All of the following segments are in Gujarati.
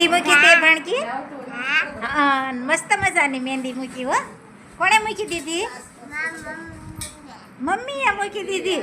મૂકી તે ભાણકી હા મસ્ત મજાની મહેંદી મૂકી હો. કોણે મૂકી દીધી? મમ્મીએ મૂકી દીધી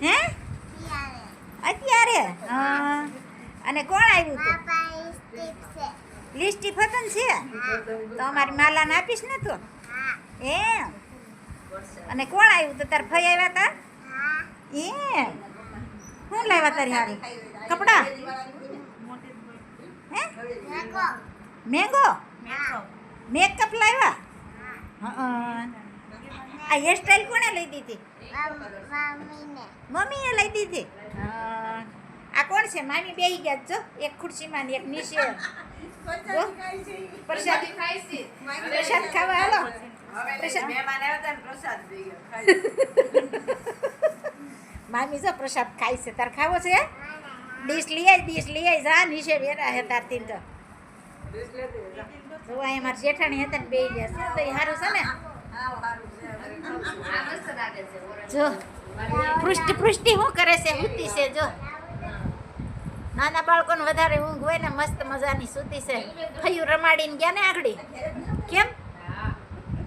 હે અત્યારે? હા. અને કોણ આવ્યું હતું? લિસ્ટી ફતન છે તો અમારી માલાને આપીશ ને તું એમ. અને કોણ આવ્યું તો તાર ફઈ આવ્યા હતા એમ? શું લાવ્યા તારી હારી કપડા? હે મેંગો મેકઅપ લાવ્યા? આ હેરસ્ટાઈલ કોણે લઈ દીધી? મમ્મીએ લઈ દીધી. આ કોણ છે? મામી બેહી ગયા જો એક ખુરશીમાં ને એક નીચે. પ્રસાદ પ્રસાદ ખાવા હાલો. મામી જો પ્રસાદ ખાય છે. તાર ખાવો છે? ડીશ લઈ આવી જા નીચે બેઠા હે તાર તીન તો અહીંયા મારા જેઠાણી હતા ને બે ગયા છે તો એ સારું છે ને. જો પૃષ્ટિ શું કરે છે? સૂતી છે. જો નાના બાળકોને વધારે ઊંઘ હોય ને મસ્ત મજાની સૂતી છે. ફયું રમાડીને ગયા ને આગળ. કેમ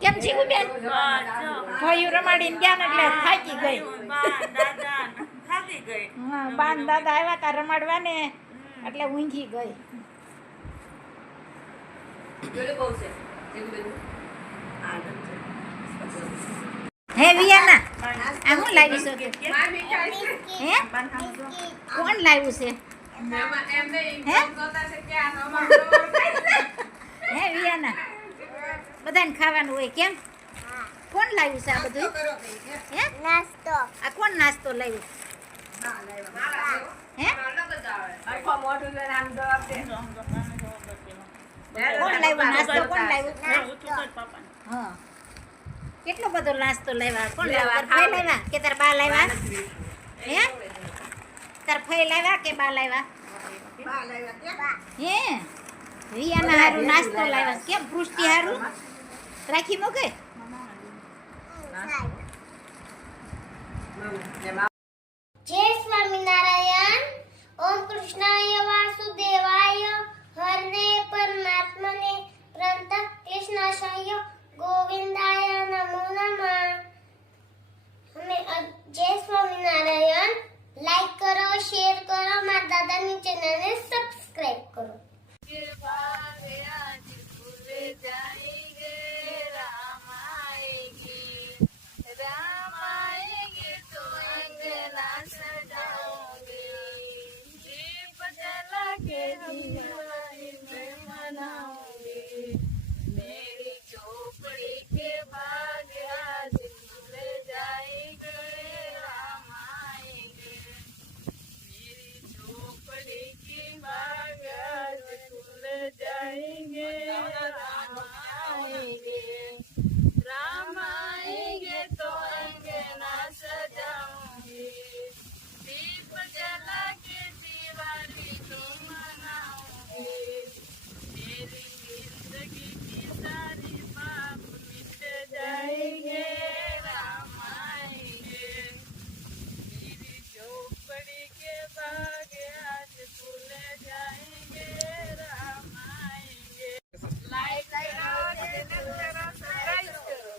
કેમ જીવું બેન? ફયું રમાડીને ગયા ને એટલે થાકી ગઈ. હા બાન દાદા આવ્યા તા રમાડવા ને એટલે ઊંઘી ગઈ. હે વિયાના આ હું લાવી છું? હે કોણ લાવ્યું છે? હે વિયાના બધાને ખાવાનું હોય કેમ? કોણ લાવ્યું છે આ બધું? હે નાસ્તો. આ કોણ નાસ્તો લાવ્યું? હે કોણ લાવ્યું નાસ્તો? કોણ લાવ્યું? હા કેટલો બધો નાસ્તો લાવ્યા? કોણ લાવ્યા? ફઈ લાવ્યા કે તાર બા લાવ્યા? હે તાર ફઈ લાવ્યા કે બા લાવ્યા? હે રિયાના હારું નાસ્તો લાવ્યા. કેમ પૃષ્ટિ હારું રાખી મૂકે? जय स्वामीनारायण। ओम कृष्णाय वासुदेवाय हरने परमात्मने प्रणत कृष्णाशय गोविंदाय नमो नमः। हमें जय स्वामीनारायण लाइक करो, शेयर करो, माता दादा ની ચેનલ ને સબસ્ક્રાઇબ કરો।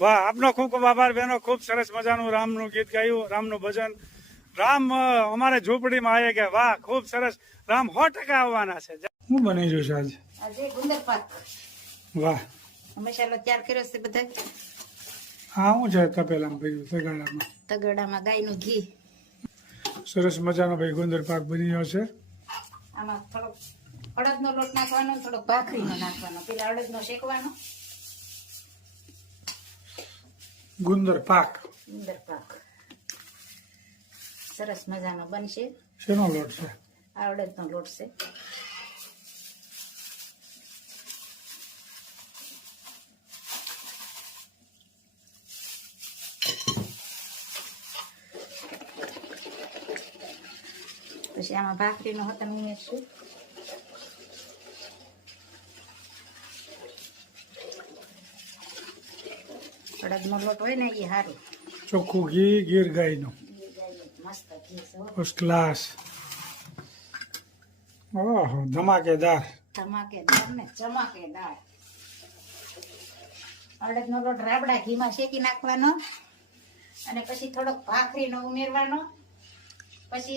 વાહ, આપનો ખૂબ ખૂબ આભાર બહેનો. ખૂબ સરસ મજાનું રામનું ગીત ગાયું, રામનું ભજન. રામ અમારે ઝૂંપડીમાં આવે કે વાહ ખૂબ સરસ. રામ 100% આવવાના છે. શું બની જશે આજે? આજે ગુંદર પાક. વાહ, મસાલો તૈયાર કર્યો છે બધા. હા શું છે તપેલામાં ભાઈ? તગાડામાં તગડામાં ગાયનું ઘી. સરસ મજાનો ભાઈ ગુંદર પાક બની ગયો છે. આમાં થોડોક અડદનો લોટ નાખવાનો, થોડોક ભાખરીનો નાખવાનો. પેલા અડદનો શેકવાનો. ગુંદર પાક સરસ મજાનો બનશે. શેનો લોટ છે? આ અડદનો લોટ છે. પછી આમાં ભાખરીનો હોતન ઉમેરશું. અડદનો લોટ હોય ને એ સારું. ચોખ્ખું ઘી ગીર ગાયનું મસ્ત ઘી છે. First class. ઓહો, ધમાકેદાર. ધમાકેદાર ને ચમકેદાર. અડદનો લોટ રાબડા ઘીમાં શેકી નાખવાનો અને પછી થોડોક ભાખરીનો ઉમેરવાનો, પછી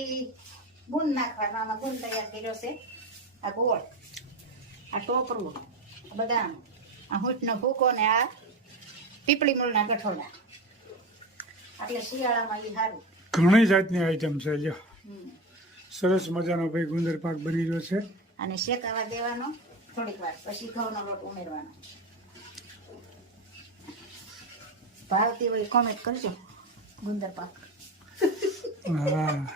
ગુંદ નાખવાનો. આમાં ગુંદ તૈયાર કર્યો છે. આ ગોળ, આ ટોપરું, આ બદામ, આ હૂંટનો ભૂકો ને આ પીપળી મૂળના ગઠોડા. એટલે શિયાળામાં એ સારું. ઘણી જાતની આઈટમ છે. લ્યો, હમ. સરસ મજાનો ભાઈ ગુંદર પાક બની રહ્યો છે. અને શેકાવા દેવાનો થોડીક વાર, પછી ઘઉંનો લોટ ઉમેરવાનો. ભાવતી હોય કોમેન્ટ કરજો. ગુંદર પાક હા,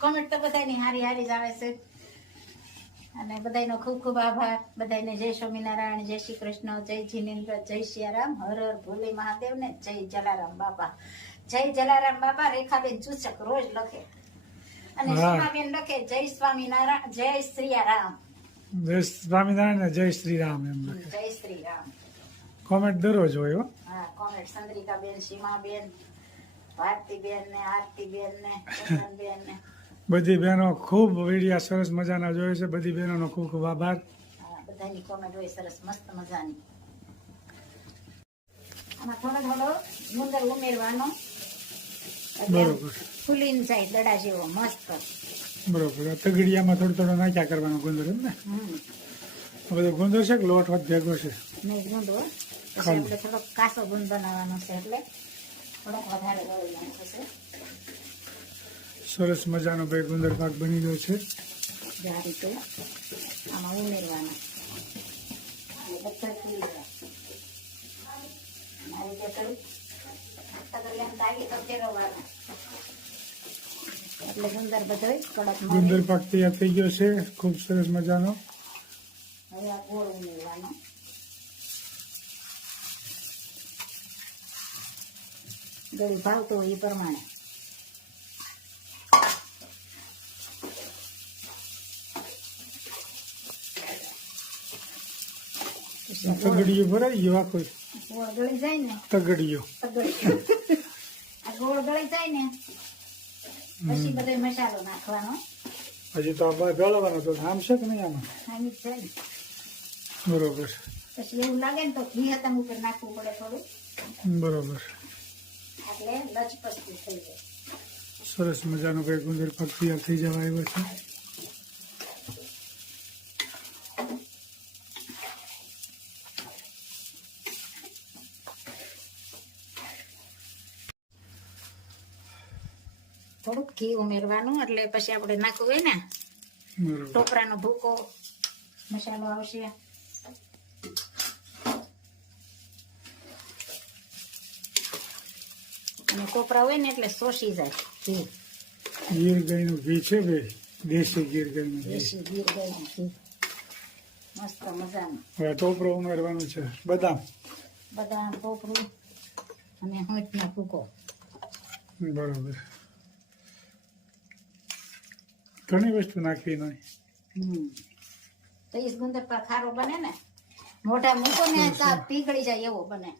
કોમેન્ટ તો બધાની હારી હારી જ આવે છે. અને બધાનો ખૂબ ખૂબ આભાર. બધાને જય સ્વામિનારાયણ, જય શ્રી કૃષ્ણ, જય જીનેન્દ્ર, જય સિયારામ, હર હર ભોલે મહાદેવ ને જય જલારામ બાપા. જય જલારામ બાપા. રેખાબેન ચૂચક રોજ લખે અને હા. સીમાબેન લખે જય સ્વામિનારાયણ, જય શ્રીયારામ, જય સ્વામિનારાયણ ને જય શ્રી રામ એમ લખે. જય શ્રી રામ. કોમેન્ટ દરરોજ હોય હો. હા, કોમેન્ટ ચંદ્રિકાબેન, સીમાબેન, ભારતીબેન ને આરતીબેન ને ચંદનબેન ને બધી બહેનો ખૂબ વિડિયા સરસ મજાના જોયે છે. બધી બહેનોનો ખૂબ ખૂબ આભાર. હા, બધાની કોમેન્ટ હોય સરસ મસ્ત મજાની. આમાં થોડો થોડો ગુંદર ઉમેરવાનો એટલે આમ બરોબર ફૂલીને જાય દડા જેવો મસ્ત. બરોબર. આ તગડિયામાં થોડો થોડો નાખ્યા કરવાનો ગુંદર એમ ને. હમ. આ બધો ગુંદર છે કે લોટ વધ ભેગો છે? નહીં ગુંદ હો. પછી ખાલી. આપણે થોડોક કાસો ગુંદ બનાવવાનો છે એટલે થોડોક વધારે ગળવાનો થશે. સરસ મજાનો ભાઈ ગુંદર પાક બની રહ્યો છે. જે આ રીતે આમાં ઉમેરવાના અને બધા ફૂલી જાય. આ રીતે થોડું તગડિયામાં તાવી તો ફેરવવાના એટલે ગુંદર બધોય કડક ગુંદર મળે. પાક તૈયાર થઈ ગયો છે. ખૂબ સરસ મજાનો. હવે આ ગોળ ઉમેરવાનો. ગળી ભાવતો હોય એ પ્રમાણે. પછી આ ગોળ- તગડીયો ભરાઈ ગયો આખો. ગોળ ગળી જાય ને તગડીયો. આ ગોળ ગળી જાય ને પછી બધો મસાલો નાખવાનો. હજી તો આ ગળવાનો તો આમ છે કે નહીં આમાં? ખાંડી જ જાય ને. બરોબર પછી એવું લાગે ને તો ઘી હતમ ઉપર નાખવું પડે થોડું, બરોબર. એટલે લચપચતું થઈ જાય. સરસ મજાનો ભાઈ ગુંદર પાક તૈયાર થઈ જવા આવ્યો છે. થોડુંક ઘી ઉમેરવાનું એટલે પછી આપણે નાખવું હોય ને બરોબર. ટોપરાનો ભૂકો મસાલો આવશે. અને કોપરા હોય ને એટલે શોષી જાય ઘી. ગીર ગાયનું ઘી છે ભાઈ, દેશી ગીર ગાયનું ઘી. દેશી ગીર ગાયનું ઘી મસ્ત મજાનું. હવે ટોપરો ઉમેરવાનું છે. બદામ. બદામ, ટોપરું અને હોંઠનો ભૂકો. બરોબર. ઘણી વસ્તુ નાખવી નહીં. તો ઈ ગુંદર પર ખારો બને ને, મોઢા મૂકો ને તો પીગળી જાય એવો બને.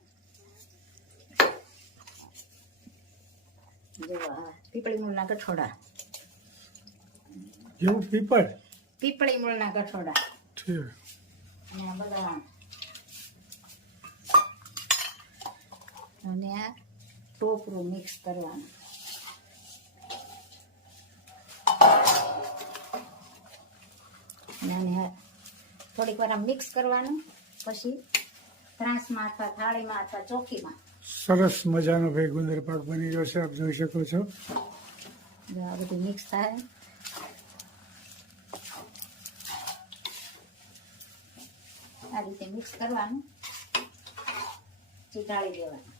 જો આ પીપળી મૂળના ગઠોડા, એવું પીપળ પીપળી મૂળના ગઠોડા છે. અને આ બદામ અને આ ટોપરું મિક્સ કરવાનું. અને આ થોડીક વાર મિક્સ કરવાનું, પછી ત્રાસમાં અથવા થાળીમાં અથવા ચોકીમાં સરસ મજાનો ભાઈ ગુંદર પાક બની રહ્યો છે. આપ જોઈ શકો છો. જો આ બધું મિક્સ થાય. આ રીતે મિક્સ કરવાનું, ચીટાળી દેવાનું.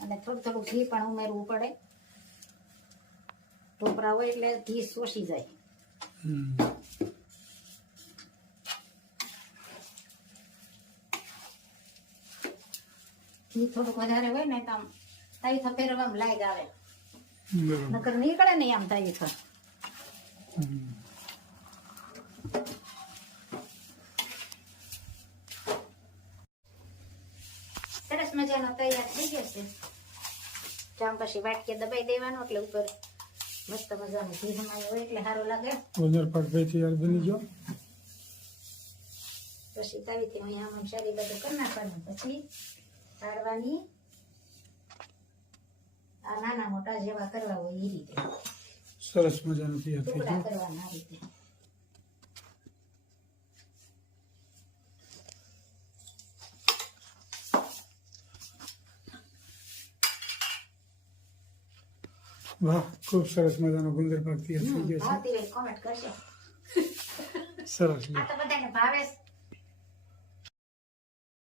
અને થોડું થોડું ઘી પણ ઉમેરવું પડે. ટોપરા હોય એટલે ઘી શોષી જાય. હમ. ઘી થોડુંક વધારે હોય ને તો આમ તાઈ ફેરવામાં લાગ આવે, બરોબર. નકર નીકળે નહીં આમ તાઈ હમ. સરસ મજાનો તૈયાર થઈ ગયો છે. તો આમ પછી વાટકે દબાઈ દેવાનો એટલે ઉપર મસ્ત મજાનું ઘી હમાયું હોય એટલે સારું લાગે. ગુંદર પાક ભાઈ તૈયાર બની ગયો. પછી તવીથી અહીંયા આમ સારી બધું કરી નાખવાનું. પછી કાઢવાની આ નાના મોટા જેવા કરવા હોય એ રીતે સરસ મજાનું તૈયાર થઈ ટુકડા ગયું. કરવાના આ રીતે. વાહ, ખૂબ સરસ મજાનો ગુંદર પાક તૈયાર થઈ ગયો ભાવતી હોય કોમેન્ટ કરશો. છે. સરસ લ્યો. આ તો બધાને ભાવે છે.